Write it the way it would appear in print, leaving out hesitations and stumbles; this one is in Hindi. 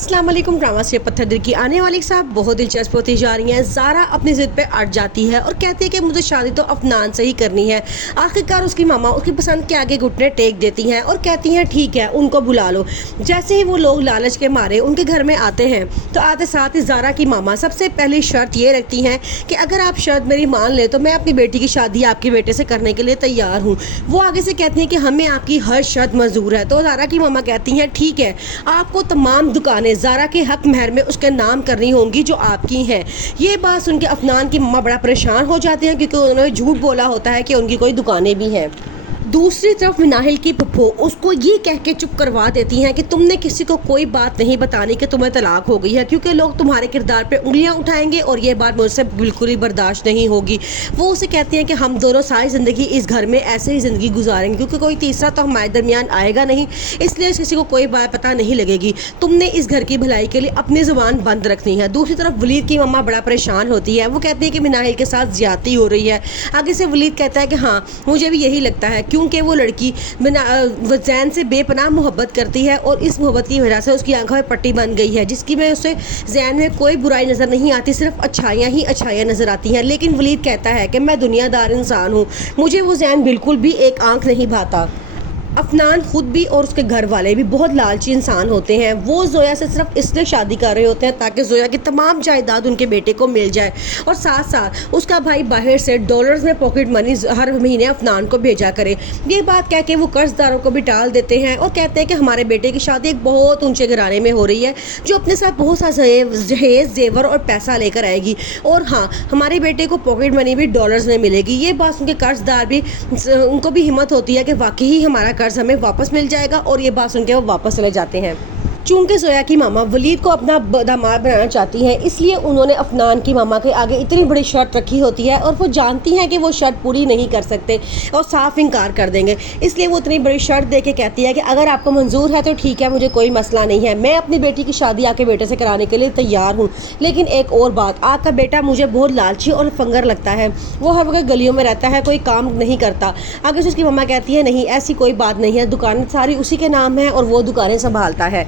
अस्सलाम वालेकुम। ड्रामा से पत्थर दिल की आने वाली साहब बहुत दिलचस्प होती जा रही हैं। ज़ारा अपनी ज़िद पे अड़ जाती है और कहती है कि मुझे शादी तो अफनान से ही करनी है। आखिरकार उसकी मामा उसकी पसंद के आगे घुटने टेक देती हैं और कहती हैं ठीक है, उनको बुला लो। जैसे ही वो लोग लालच के मारे उनके घर में आते हैं तो आते साथ ही ज़ारा की मामा सबसे पहली शर्त ये रखती हैं कि अगर आप शर्त मेरी मान ले तो मैं अपनी बेटी की शादी आपके बेटे से करने के लिए तैयार हूँ। वो आगे से कहती हैं कि हमें आपकी हर शर्त मंजूर है। तो ज़ारा की मामा कहती हैं ठीक है, आपको तमाम दुकानें ज़ारा के हक महर में उसके नाम करनी होंगी जो आपकी हैं। ये बात सुन के अफनान की मम्मा बड़ा परेशान हो जाते हैं क्योंकि उन्होंने झूठ बोला होता है कि उनकी कोई दुकानें भी हैं। दूसरी तरफ मिनाहिल की पप्पो उसको ये कह के चुप करवा देती हैं कि तुमने किसी को कोई बात नहीं बतानी कि तुम्हें तलाक हो गई है, क्योंकि लोग तुम्हारे किरदार पे उंगलियां उठाएंगे और ये बात मुझसे बिल्कुल ही बर्दाश्त नहीं होगी। वो उसे कहती हैं कि हम दोनों सारी ज़िंदगी इस घर में ऐसे ही ज़िंदगी गुजारेंगे क्योंकि कोई तीसरा तो हमारे दरमियान आएगा नहीं, इसलिए किसी को कोई बात पता नहीं लगेगी। तुमने इस घर की भलाई के लिए अपनी ज़ुबान बंद रखनी है। दूसरी तरफ वलीद की मम्मा बड़ा परेशान होती है। वो कहती है कि मिनाहिल के साथ ज़्यादती हो रही है। आगे से वलीद कहता है कि हाँ, मुझे भी यही लगता है क्योंकि वो लड़की जैन से बेपनाह मोहब्बत करती है और इस मोहब्बत की वजह से उसकी आंखों में पट्टी बन गई है, जिसकी में उसे जैन में कोई बुराई नज़र नहीं आती, सिर्फ अच्छाइयाँ ही अच्छाइयाँ नज़र आती हैं। लेकिन वलीद कहता है कि मैं दुनियादार इंसान हूँ, मुझे वो जैन बिल्कुल भी एक आंख नहीं भाता। अफनान खुद भी और उसके घर वाले भी बहुत लालची इंसान होते हैं। वो जोया से सिर्फ इसलिए शादी कर रहे होते हैं ताकि जोया की तमाम जायदाद उनके बेटे को मिल जाए और साथ साथ उसका भाई बाहर से डॉलर्स में पॉकेट मनी हर महीने अफनान को भेजा करे। ये बात कह के वो कर्जदारों को भी टाल देते हैं और कहते हैं कि हमारे बेटे की शादी एक बहुत ऊंचे घराने में हो रही है जो अपने साथ बहुत सा जहेज जेवर और पैसा लेकर आएगी, और हाँ, हमारे बेटे को पॉकेट मनी भी डॉलर्स में मिलेगी। ये बात उनके कर्जदार भी, उनको भी हिम्मत होती है कि वाकई ही हमारा कर्ज हमें वापस मिल जाएगा, और ये बात सुन के वो वापस चले जाते हैं। चूंकि जोया की मामा वलीद को अपना दामाद बनाना चाहती हैं, इसलिए उन्होंने अफनान की मामा के आगे इतनी बड़ी शर्त रखी होती है और वो जानती हैं कि वो शर्त पूरी नहीं कर सकते और साफ इनकार कर देंगे। इसलिए वो इतनी बड़ी शर्त दे के कहती है कि अगर आपको मंजूर है तो ठीक है, मुझे कोई मसला नहीं है, मैं अपनी बेटी की शादी आपके बेटे से कराने के लिए तैयार हूँ। लेकिन एक और बात, आपका बेटा मुझे बहुत लालची और फंगर लगता है, वो हर वक्त गलियों में रहता है, कोई काम नहीं करता। आगे से उसकी मामा कहती है नहीं, ऐसी कोई बात नहीं है, दुकान सारी उसी के नाम है और वो दुकानें संभालता है।